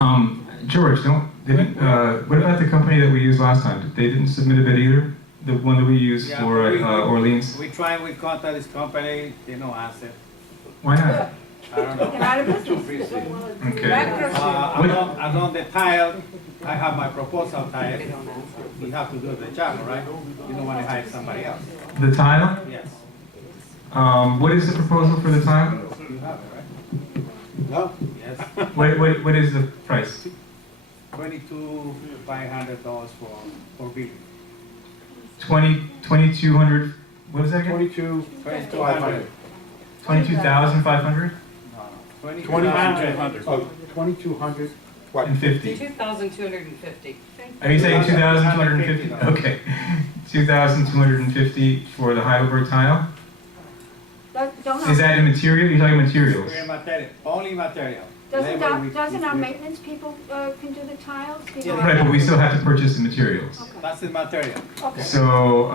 George, what about the company that we used last time? They didn't submit a bid either? The one that we used Yeah, for Orleans? We tried, we contact this company, they no answer. Why not? I don't know. They're out of business. Okay. Along the tile, I have my proposal tile. We have to do the job, right? You don't want to hire somebody else. The tile? Yes. What is the proposal for the tile? You have it, right? No? Yes. What is the price? $2,500 for building. 2,200, what is that again? 22,500. 22,500 No, 2,200. Oh, 2,200. What? and 50. 2,250. Are you saying 2,250? Okay. 2,250 for the Heidelberg tile? Is that in material? You're talking materials? We're material, only material. Doesn't Labor, we- doesn't our we- maintenance people can do the tiles? Yeah. Right, but we still have to purchase the materials. Okay. That's the material. Okay. So,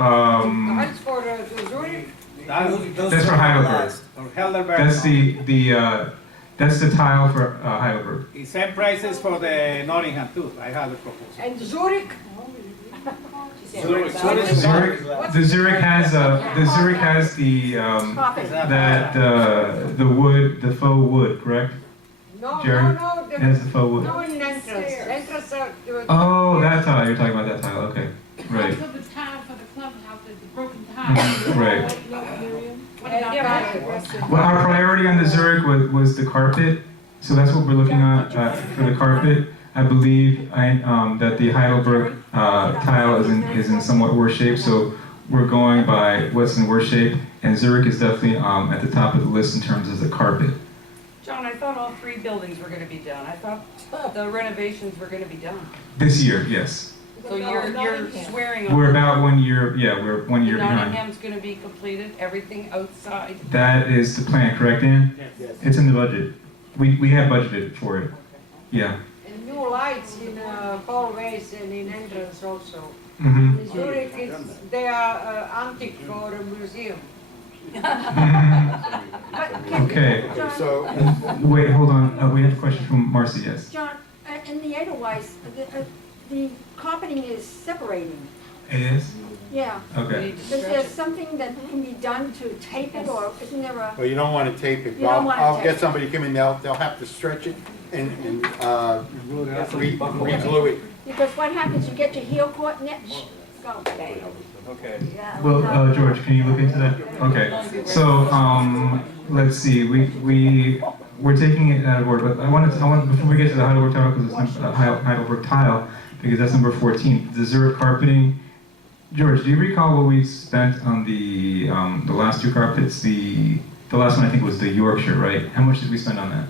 That's for the Zurich. that's for Heidelberg. Or Helderberg. That's the tile for Heidelberg. The same prices for the Nottingham too. I have the proposal. And Zurich. Zurich, the Zurich has the Coffee. the wood, the faux wood, correct? No, Jerry? no, It has the faux wood. no, in entrance. Entrance, Oh, that tile. You're talking about that tile. Okay, right. Also the tile for the clubhouse, the broken tile. Mhm, right. What about that? Well, our priority on the Zurich was the carpet, so that's what we're looking at for the carpet. I believe that the Heidelberg tile is in somewhat worse shape, so we're going by what's in worse shape, and Zurich is definitely at the top of the list in terms of the carpet. John, I thought all three buildings were gonna be done. I thought the renovations were gonna be done. This year, yes. So you're swearing on. We're about 1 year, yeah, we're 1 year behind. Nottingham's gonna be completed, everything outside. That is the plan, correct, Dan? Yes. It's in the budget. We have budgeted for it. Yeah. And new lights in hallways and in entrance also. Mm-hmm. In Zurich, they are antique for a museum. Okay. So, Wait, hold on. We have a question from Marcy, yes. John, in the Edelweiss, the carpeting is separating. It is? Yeah. Okay. Is there something that can be done to tape it, or isn't there a? well, you don't want to tape it. You don't wanna I'll tape get it. somebody to come in, they'll have to stretch it and re-glue it. Because what happens, you get your heel caught and it, go, bang. Okay. Well, George, can you look into that? Okay. So, let's see. We're taking it out of order, but I want before we get to the Heidelberg tile, because it's Heidelberg tile, because that's number 14. The Zurich carpeting. George, do you recall what we spent on the last two carpets? The last one I think was the Yorkshire, right? How much did we spend on that?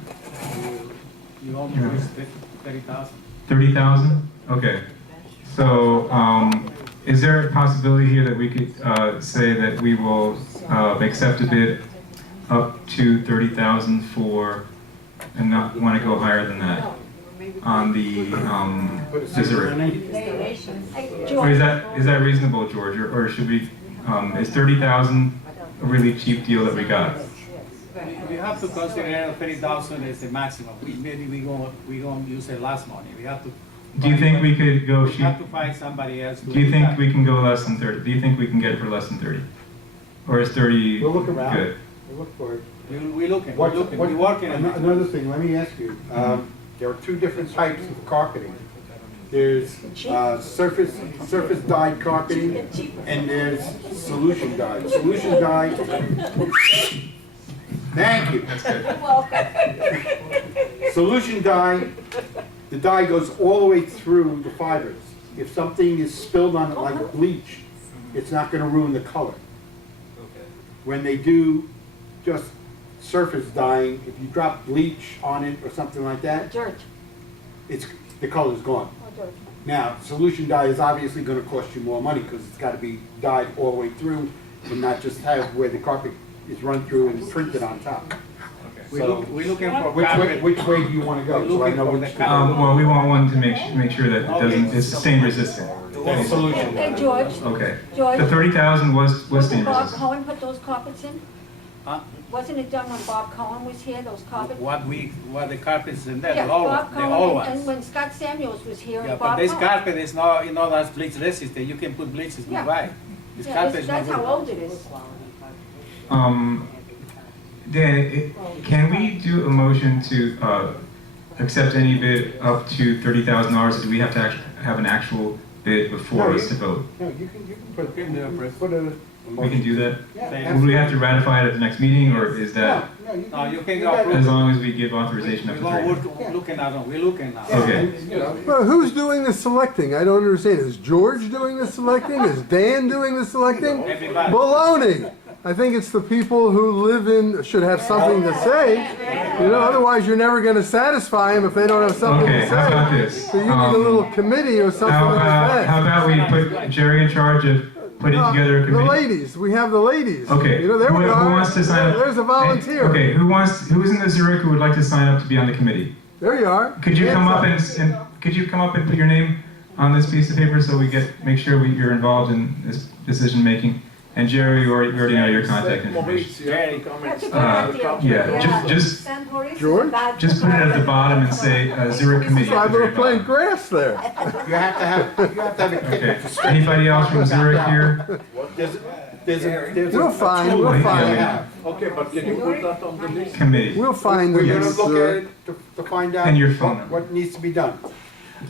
You almost 30,000. 30,000? Okay. So, is there a possibility here that we could say that we will accept a bid up to 30,000 for, and not want to go higher than that on the Zurich? Hey, Or George, is that reasonable, George? Or should we? Is 30,000 a really cheap deal that we got? We have to consider 30,000 as the maximum. We gonna use the last money. We have to. Do you think we could go? We have to find somebody else. Do you think we can go less than 30? Do you think we can get it for less than 30? Or is 30 We'll look around. good? We'll look for it. We're looking. We're working on it. Another thing, let me ask you, there are two different types of carpeting. There's surface dyed carpeting, and there's solution dyed. Solution dyed. Thank you. Solution dye, the dye goes all the way through the fibers. If something is spilled on it like bleach, it's not going to ruin the color. When they do just surface dyeing, if you drop bleach on it or something like that, George, the color's gone. oh, George. Now, solution dye is obviously going to cost you more money because it's got to be dyed all the way through and not just have where the carpet is run through and printed on top. So, We're looking for which way do you want to go? So I know which. Well, we want one to make sure that it doesn't. It's stain resistant. That's solution. Hey, George, Okay. George. The 30,000 was Bob stain resistant. Cohen put those carpets in? Huh? Wasn't it done when Bob Cohen was here, those carpet? What the carpets in there, Yeah, the old Bob ones, the old Cohen, ones. and when Scott Samuels was here, Yeah, and but Bob this Cohen. carpet is not, that's bleach resistant, you can put bleach, it's Yeah. not right. This Yeah, carpet is not that's how good. old it is. Dan, can we do a motion to accept any bid up to $30,000? Do we have to have an actual bid before us to vote? No, you can put, Press. put a. We can do that? Yeah, Will we have to ratify it at the next meeting, or is that No, you can got- approve. as long as we give authorization up to We're 30? looking at them, we're looking now. Okay. You know, Well, who's doing the selecting? I don't understand. Is George doing the selecting? Is Dan doing the selecting? Everybody. Baloney! I think it's the people who live in, should have something to say. You know, otherwise you're never gonna satisfy them if they don't have something Okay, to say. how about this? So you need a little committee or something How like that. about we put Jerry in charge of putting together a The committee? ladies, we have the ladies. Okay, You know, there we who are. wants to sign up? There's a volunteer. Okay, who's in the Zurich who would like to sign up to be on the committee? There you are. Could you Hands come up up. and could you come up and put your name on this piece of paper so we make sure you're involved in this decision making? And Jerry, you already know your contact information. Jerry, That's a good Uh, idea. yeah, just Send Maurice George? about- just put it at the bottom and say Zurich committee. I at the were very playing bottom. grass there. you have to have a Okay. kick. to Anybody else from Zurich here? There's We'll a find, tool we'll we find. have. Okay, but can you put that on the list? Committee. We'll find We're you. gonna look at Mr. it to find out And your phone what needs to be done.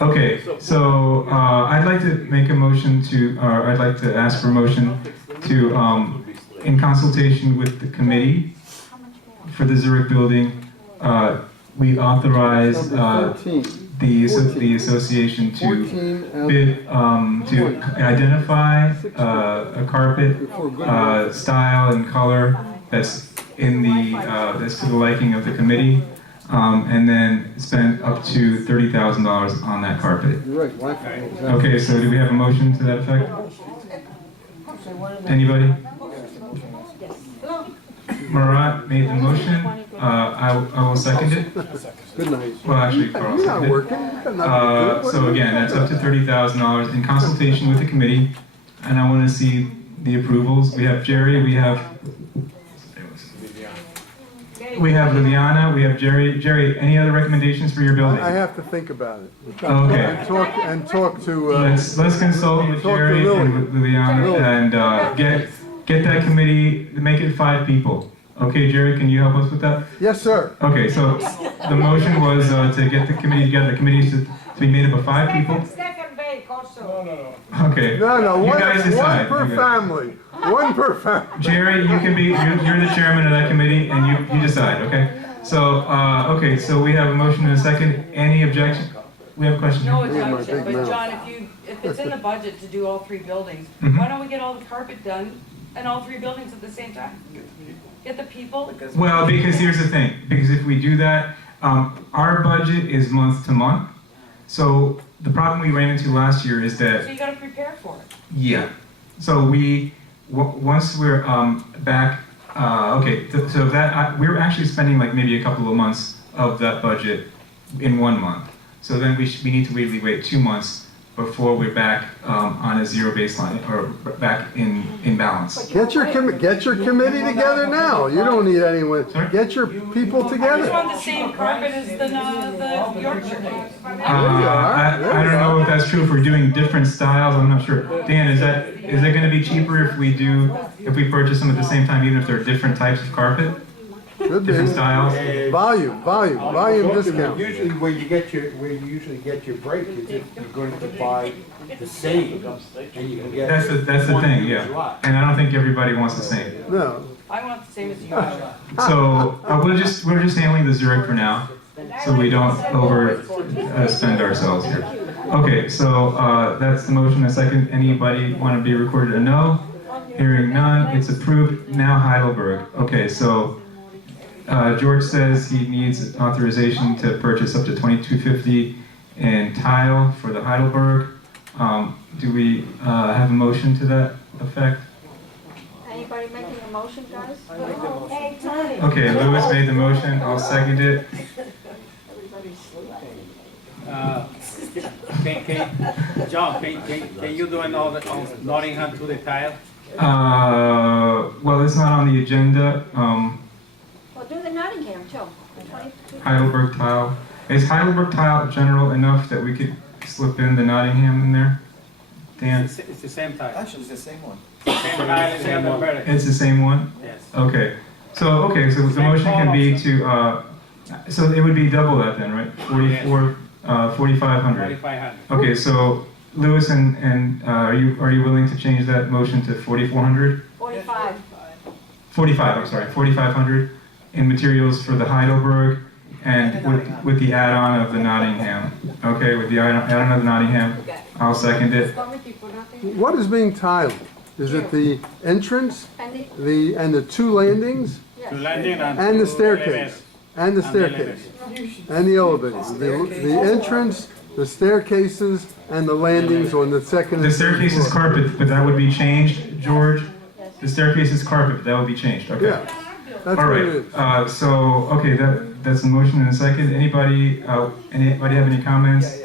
Okay, so I'd like to make a motion to, or I'd like to ask for a motion to, in consultation with the committee for the Zurich building, we authorize Number 14. the association to 14 and bid, to identify a carpet style and color that's in the, that's to the liking of the committee, and then spend up to $30,000 on that carpet. You're right. Why- exactly. Okay, so do we have a motion to that effect? Anybody? Marat made the motion, I will second it. Good night. Well, actually, Carl You're not seconded it. working. You've got nothing to do. So again, that's up to $30,000 in consultation with the committee, and I want to see the approvals. We have Jerry, we have Liliana, we have Jerry. Jerry, any other recommendations for your building? I have to think about it. Okay. And talk to, Let's consult with Talk to Jerry Lily. and with Liliana Lily. and get that committee, make it 5 people. Okay, Jerry, can you help us with that? yes, sir. Okay, so the motion was to get the committee together. The committee is to be made up of 5 people? Stefan Bake also. Okay. No, You one guys decide. per You guys- family. One per family. Jerry, you can be, you're the chairman of that committee, and you decide, okay? So, okay, so we have a motion and a second. Any objection? We have a question. No Look at my objection, big but mouth. John, if it's in the budget to do all 3 buildings, Mhm. why don't we get all the carpet done in all 3 buildings at the same time? Get the people, Well, because here's the thing, because if we do that, our budget is month to month. So the problem we ran into last year is that so you gotta prepare for it. yeah. So once we're back, okay, so that we're actually spending like maybe a couple of months of that budget in 1 month. So then we need to really wait 2 months before we're back on a zero baseline or back in balance. Get your committee together now. You don't need anyone. Sorry? Get your people I just together. want the same carpet as the Yorkshire days. I don't know if that's true if we're doing different styles. I'm not sure. Dan, is that going to be cheaper if we purchase them at the same time, even if they're different types of carpet, Could be. different styles? Volume discount. Usually where you usually get your break is if you're going to buy the same, and you can get. That's the thing, yeah. And I don't think everybody wants the same. No. I want the same as the Yorkshire. So we're just handling the Zurich for now, so we don't spend ourselves here. Okay, so that's the motion. A second. Anybody want to be recorded a no? Hearing none, it's approved. Now Heidelberg. Okay, so George says he needs authorization to purchase up to $2,250 in tile for the Heidelberg. Do we have a motion to that effect? Anybody making a motion, guys? Hey, Tony. Okay, Louis made the motion. I'll second it. John, can you do an order on Nottingham to the tile? well, it's not on the agenda. Well, do the Nottingham too. 22. Heidelberg tile. Is Heidelberg tile general enough that we could slip in the Nottingham in there? Dan? It's the same tile. Actually, it's the same one. Same tile, same umbrella. It's the same one? Yes. Okay. So the motion can be to, so it would be double that then, right? 4,500. 4,500. Okay, so Louis and are you willing to change that motion to 4,400? 45. 45, I'm sorry, 4,500 in materials for the Heidelberg and with the add-on of the Nottingham. Okay, with the add-on of the Nottingham, I'll second it. What is being tiled? Is it the entrance, And the, and the two landings, To landing and the staircase? And the staircase, and the elevators. The entrance, the staircases, and the landings on the second and The third staircase is floor. carpet, but that would be changed, George? The staircase is carpet, but that would be changed, okay? Yeah, that's All what it right, is. so, okay, that's a motion and a second. Anybody have any comments?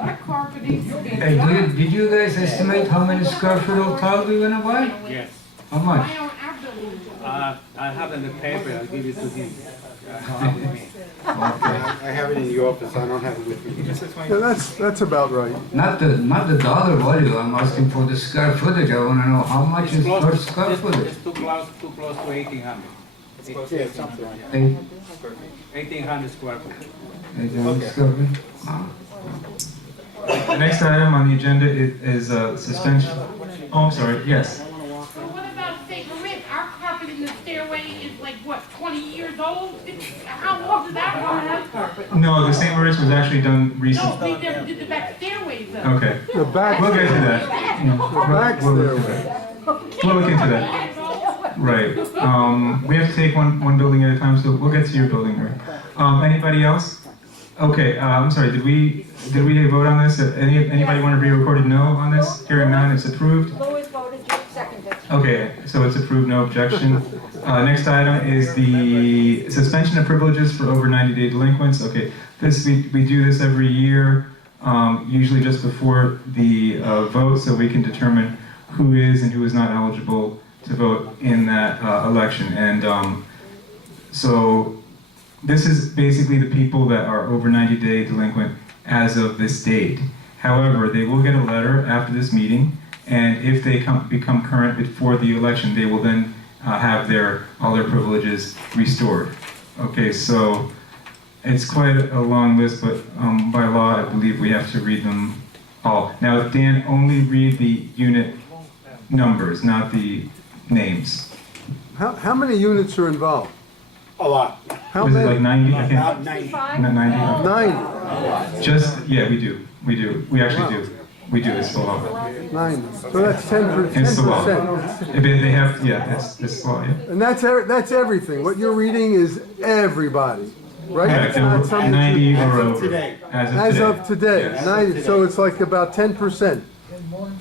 Our carpeting. Hey, did you guys estimate how many square foot of tile we're gonna buy? Yes. How much? Why on our building? I have it in the paper, I'll give it to him. I have it with me. I have it in the office, I don't have it with me. Yeah, that's about right. Not the dollar value, I'm asking for the square footage, I wanna know how much It's is close, per square footage? it's too close to 1,800. Yeah, something like that. 1,800 square foot. 800 square feet? Ah. The next item on the agenda is suspension. Oh, I'm sorry, yes. So what about St. Marie? Our carpet in the stairway is like, what, 20 years old? How old is that one? No, the St. Moritz was actually done No, recently. we never did the back stairways though. Okay, The back, we'll get to that. back We'll look into stairway. that. We'll look into that. Right. We have to take one building at a time, so we'll get to your building. Anybody else? Okay, I'm sorry, did we vote on this? Anybody want to be recorded no on this? Hearing none, it's approved. Louis voted, you seconded. Okay, so it's approved, no objection. Next item is the suspension of privileges for over 90-day delinquents. Okay, we do this every year, usually just before the vote, so we can determine who is and who is not eligible to vote in that election. And so this is basically the people that are over 90-day delinquent as of this date. However, they will get a letter after this meeting, and if they become current before the election, they will then have all their privileges restored. Okay, so it's quite a long list, but by law, I believe we have to read them all. Now, Dan, only read the unit numbers, not the names. How many units are involved? A lot. How Was it like many? 90, I think? About 90. 90? 90. Just, yeah, we do. We actually do. We do, it's the law. 90. So that's 10%. It's the law. 10%. If they have, yeah, it's the law, yeah. And that's everything. What you're reading is everybody, right? Yeah, It's they not were something 90 or As of over. today. As of today, Yes. 90. So it's like about 10%.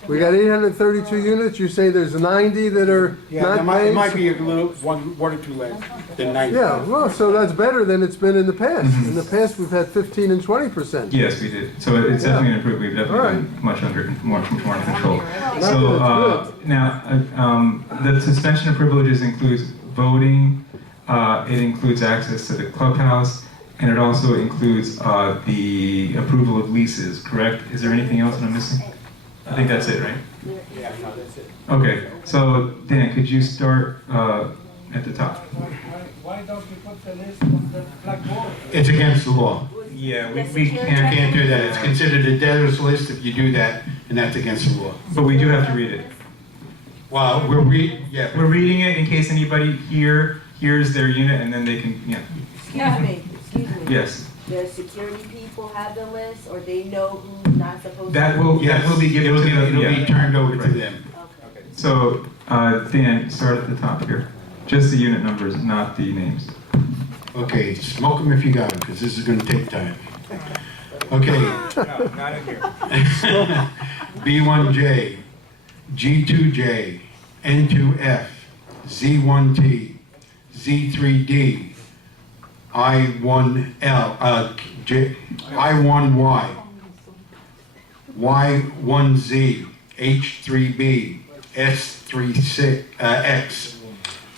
We got 832 units. You say there's 90 that are Yeah, not it might paying? be a little, one or two less than 90. Yeah, well, so that's better than it's been in the past. Mm-hmm. In the past, we've had 15 and 20%. Yes, we did. So it's definitely an improvement. We've definitely been much more under control. So now, the suspension of privileges includes voting. It includes access to the clubhouse, and it also includes the approval of leases. Correct? Is there anything else that I'm missing? I think that's it, right? Yeah, no, that's it. Okay. So Dan, could you start at the top? Why don't you put the list on the blackboard? It's against the law. Yeah, You can't do that. It's considered a debtors list if you do that, and that's against the law. But we do have to read it. Well, we're We're reading it in case anybody hears their unit, and then they can, yeah. Excuse me. Yes. The security people have the list, or they know who's not supposed to? That will be given to them. It'll be Yeah. turned over to them. Okay. So, Dan, start at the top here. Just the unit numbers, not the names. Okay, smoke them if you got them, because this is gonna take time. Okay. B1J, G2J, N2F, Z1T, Z3D, I1L, I1Y, Y1Z, H3B, S3X,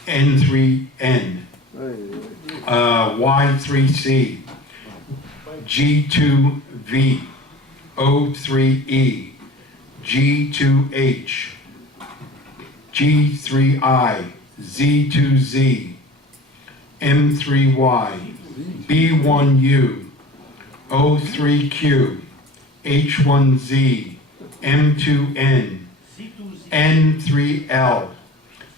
N3N, Y3C, G2V, O3E, G2H, G3I, Z2Z, M3Y, B1U, O3Q, H1Z, M2N, N3L,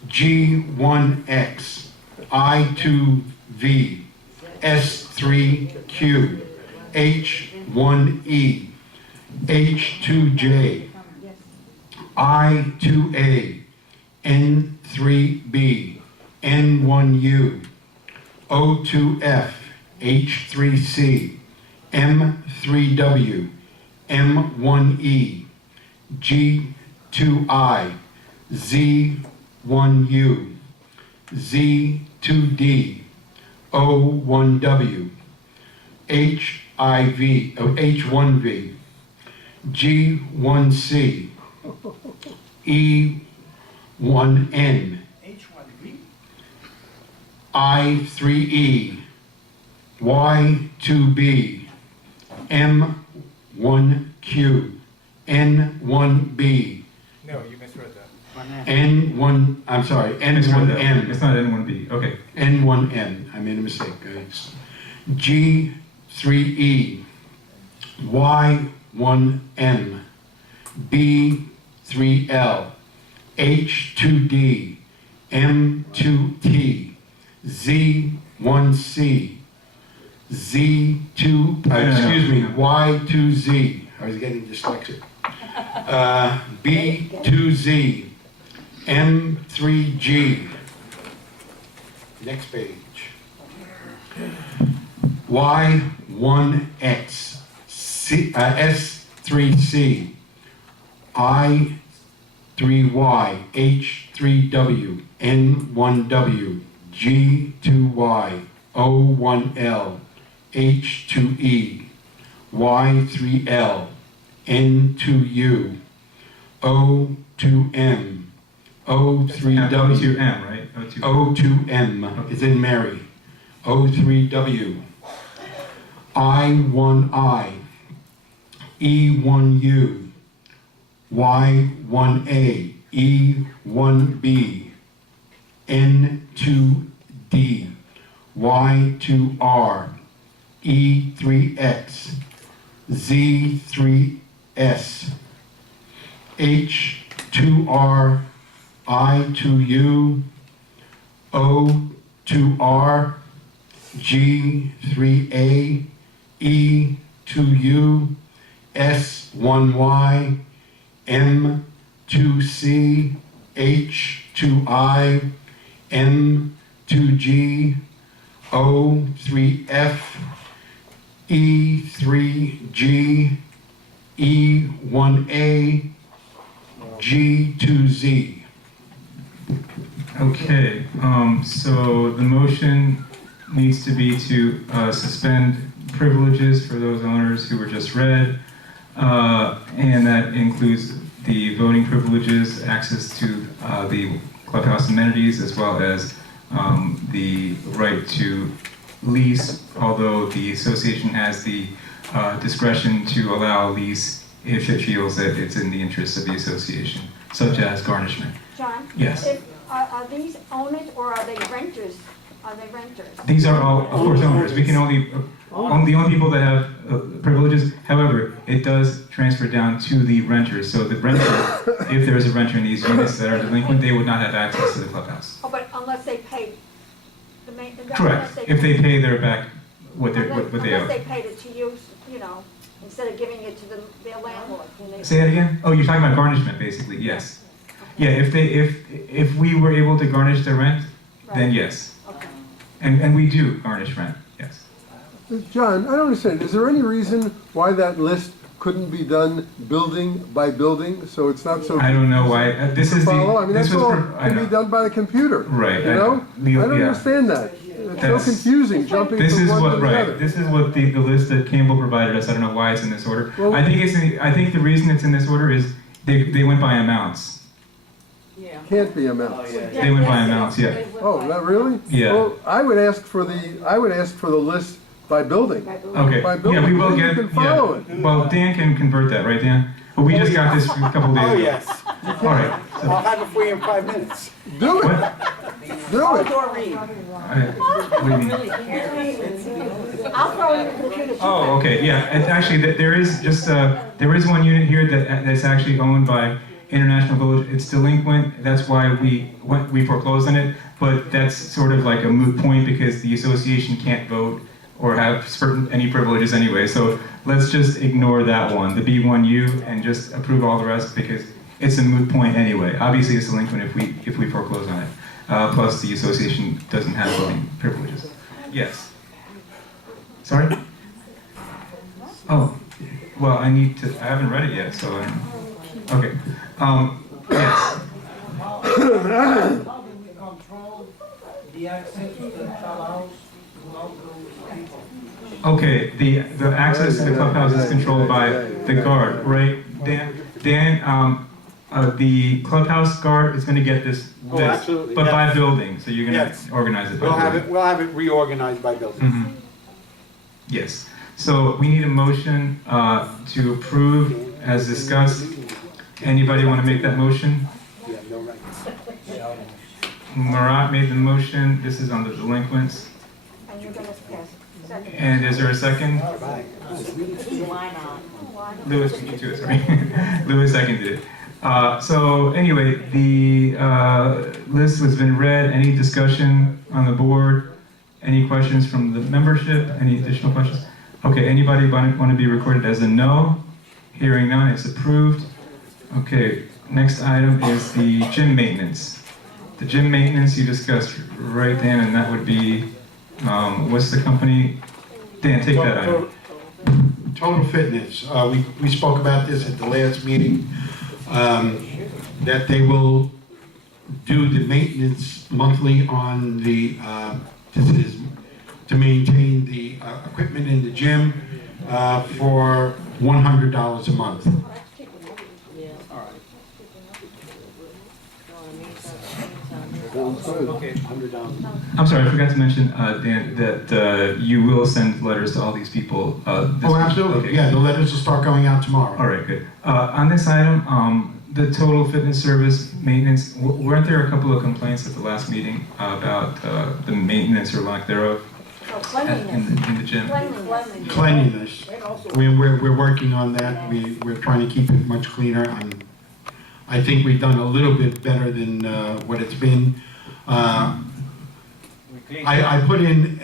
G1X, I2V, S3Q, H1E, H2J, I2A, N3B, N1U, O2F, H3C, M3W, M1E, G2I, Z1U, Z2D, O1W, H1V, G1C, E1N, I3E, Y2B, M1Q, N1B, No, you misread that. N1, I'm sorry, N1M. It's not N1B, okay. N1N, I made a mistake, guys. G3E, Y1M, B3L, H2D, M2T, Z1C, Y2Z, I was getting dyslexic, B2Z, M3G, next page, Y1X, S3C, I3Y, H3W, N1W, G2Y, O1L, H2E, Y3L, N2U, O2M, O3W, O2M, right? O2. O2M, is in Mary, O3W, I1I, E1U, Y1A, E1B, N2D, Y2R, E3X, Z3S, H2R, I2U, O2R, G3A, E2U, S1Y, M2C, H2I, M2G, O3F, E3G, E1A, G2Z. Okay, so the motion needs to be to suspend privileges for those owners who were just read, and that includes the voting privileges, access to the clubhouse amenities, as well as the right to lease, although the association has the discretion to allow lease if it feels that it's in the interest of the association, such as garnishment. John? Yes. Are these owners or are they renters? Are they renters? These are all, of course, owners. We can only the only people that have privileges. However, it does transfer down to the renters. So the renter, if there is a renter in these units that are delinquent, they would not have access to the clubhouse. Oh, but unless they pay the main. Correct. If they pay their back what they Unless owe. they paid it to you, you know, instead of giving it to their landlord. Say that again? Oh, you're talking about garnishment, basically. Yes. Yeah. If we were able to garnish the rent, then yes. Okay. And we do garnish rent. Yes. John, I don't understand. Is there any reason why that list couldn't be done building by building, so it's not so... I don't know why. This is follow? I mean, this that's was all I can know. be done by the computer. Right. You know? I don't yeah. understand that. It's That's- so confusing, jumping This from is one what to the right. other. This is what the list that Campbell provided us. I don't know why it's in this order. Well- I think the reason it's in this order is they went by amounts. Can't be amounts. They went by amounts, yeah. Oh, that really? Yeah. Well, I would ask for the list by building. Okay, By building, yeah, we will then get, you can follow yeah. it. Well, Dan can convert that, right, Dan? But we just got this a couple days ago. Oh, yes. All right. So, I'll have it for you in 5 minutes. Do it. Do it. what do you mean? I'll throw it in the computer. Oh, okay, yeah, and actually, there is just, there is one unit here that's actually owned by International Village. It's delinquent, that's why we foreclosed on it, but that's sort of like a moot point because the association can't vote or have any privileges anyway, so let's just ignore that one, the B1U, and just approve all the rest because it's a moot point anyway. Obviously, it's delinquent if we foreclose on it. Plus, the association doesn't have voting privileges. Yes. Sorry? Oh, well, I haven't read it yet, so okay. Yes. Okay, the access to the clubhouse is controlled by the guard, right? Dan, the clubhouse guard is gonna get this Oh, list, absolutely, but yes. by building, so you're gonna Yes. organize it by We'll building. have it reorganized by building. Mhm. Yes, so we need a motion to approve as discussed. Anybody want to make that motion? Yeah, no rights. Marat made the motion, this is on the delinquents. And you're gonna pass. Second. And is there a second? Bye. Why not? Louis beat me to it, sorry. Louis seconded it. So anyway, the list has been read. Any discussion on the board? Any questions from the membership? Any additional questions? Okay, anybody want to be recorded as a no? Hearing none, it's approved. Okay, next item is the gym maintenance. The gym maintenance you discussed, right, Dan, and that would be, what's the company? Dan, take that item. Total Fitness, we spoke about this at the last meeting, that they will do the maintenance monthly on the, this is to maintain the equipment in the gym for $100 a month. I'm sorry, I forgot to mention, Dan, that you will send letters to all these people. This Oh, week. absolutely, Okay. yeah, the letters will start going out tomorrow. All right, good. On this item, the total fitness service maintenance, weren't there a couple of complaints at the last meeting about the maintenance or lack thereof Oh, cleanliness. in the gym? Cleanliness. Cleanliness, we're working on that, we're trying to keep it much cleaner. I think we've done a little bit better than what it's been. I put in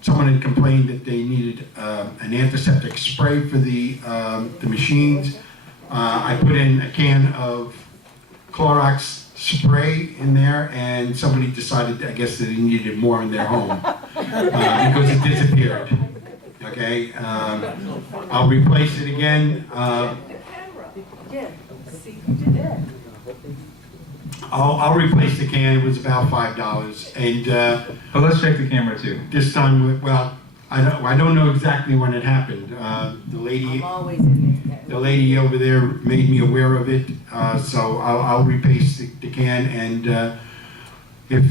someone had complained that they needed an antiseptic spray for the machines. I put in a can of Clorox spray in there, and somebody decided, I guess, that they needed more in their home because it disappeared. Okay, I'll replace it again. I'll replace the can. It was about $5, and But let's check the camera too. this time, well, I don't know exactly when it happened. The I'm always in there. The lady over there made me aware of it, so I'll replace the can, and if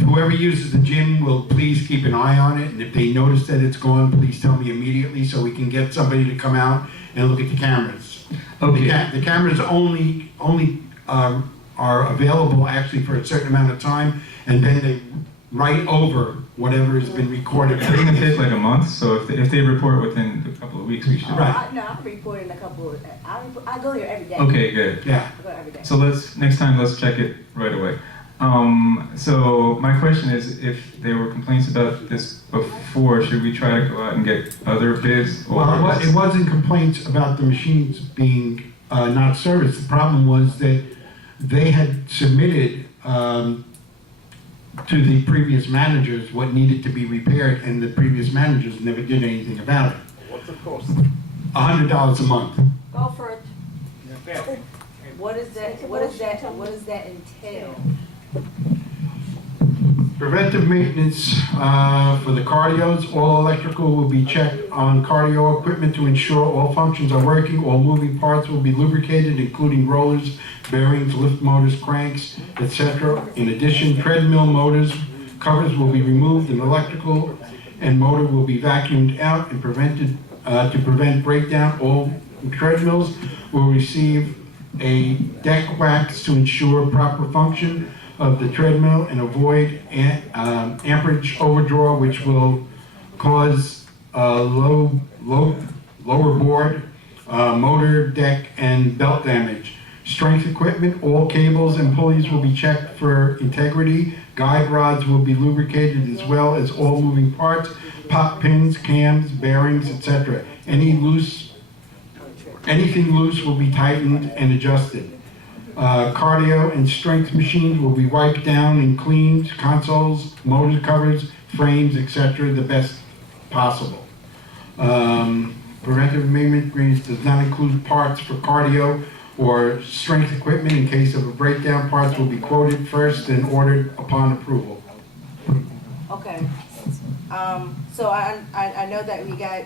whoever uses the gym will please keep an eye on it, and if they notice that it's gone, please tell me immediately so we can get somebody to come out and look at the cameras. Okay. The cameras only are available actually for a certain amount of time, and then they write over whatever has been recorded. It's gonna take like a month, so if they report within a couple of weeks, we should. Right. No, I'm reporting a couple, I go here every day. Okay, good. Yeah. I go every day. So next time, let's check it right away. So my question is, if there were complaints about this before, should we try to go out and get other bids? Or Well, it wasn't complaints about the machines being not serviced. The problem was that they had submitted to the previous managers what needed to be repaired, and the previous managers never did anything about it. What's the cost? $100 a month. Go for it. What does that entail? Preventive maintenance for the cardios. All electrical will be checked on cardio equipment to ensure all functions are working. All moving parts will be lubricated, including rollers, bearings, lift motors, cranks, etc. In addition, treadmill motors covers will be removed, and electrical and motor will be vacuumed out and prevented to prevent breakdown. All treadmills will receive a deck wax to ensure proper function of the treadmill and avoid amperage overdraw, which will cause lower board, motor, deck, and belt damage. Strength equipment, all cables and pulleys will be checked for integrity. Guide rods will be lubricated as well as all moving parts, pop pins, cams, bearings, etc. Anything loose will be tightened and adjusted. Cardio and strength machines will be wiped down and cleaned, consoles, motor covers, frames, etc. the best possible. Preventive maintenance agreements does not include parts for cardio or strength equipment. In case of a breakdown, parts will be quoted first and ordered upon approval. Okay. So I know that we got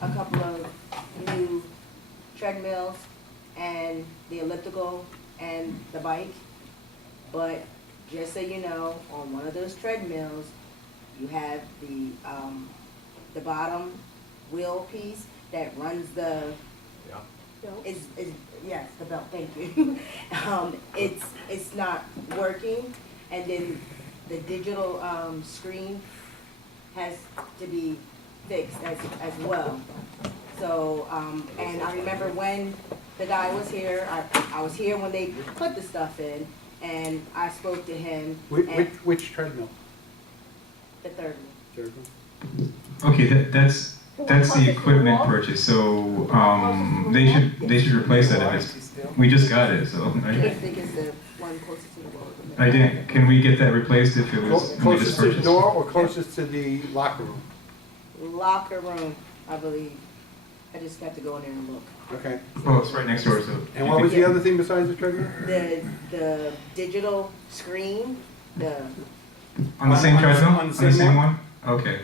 a couple of new treadmills and the elliptical and the bike, but just so you know, on one of those treadmills, you have the bottom wheel piece that runs the is yes, the belt, thank you. It's not working, and then the digital screen has to be fixed as well. So, and I remember when the guy was here, I was here when they put the stuff in, and I spoke to him. Which treadmill? The third one. Okay, that's the equipment purchase, so, they should replace that if it's, we just got it, so, I right? think it's the one closest to the wall. I didn't, can we get that replaced if it was, we just Closest to the purchased? door or closest to the locker room? Locker room, I believe. I just have to go in there and look. Okay. Well, it's right next door, so. And what was the other thing besides the treadmill? The digital screen, On the same treadmill? On the same one? Okay.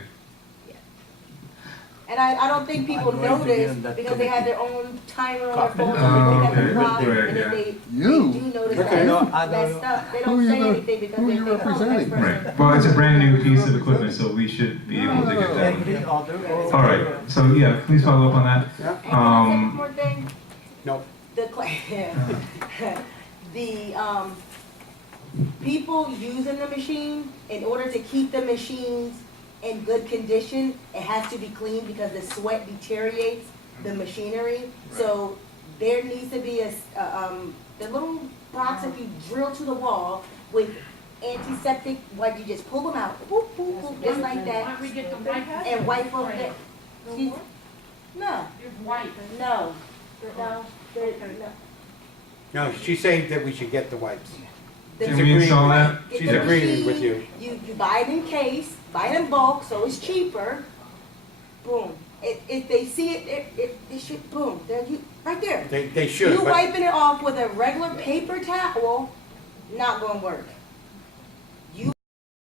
and I don't think people notice because they have their own timer on their phone. Oh, They have okay. the clock, Right, and then yeah. they You? do notice Okay. that messed up. They don't say anything because who are they you think, oh, representing? that's person. Right, well, it's a brand new piece of equipment, so we should be able to get that one. All right, so yeah, please follow up on that. Yeah? And can I say one more thing? No. The people using the machine, in order to keep the machines in good condition, it has to be clean because the sweat deteriorates the machinery. So there needs to be the little box that you drill to the wall with antiseptic, like you just pull them out, whoop, whoop, whoop, just like Why that, don't we get the white? and wipe them. No, There's white. no, no, no. No, she's saying that we should get the wipes. Can we install that? Get She's the agreeing with machine, you. You buy it in case, buy it in bulk, so it's cheaper. Boom. If they see it should, boom, there you, right there. They should, You but wiping it off with a regular paper towel, not gonna work.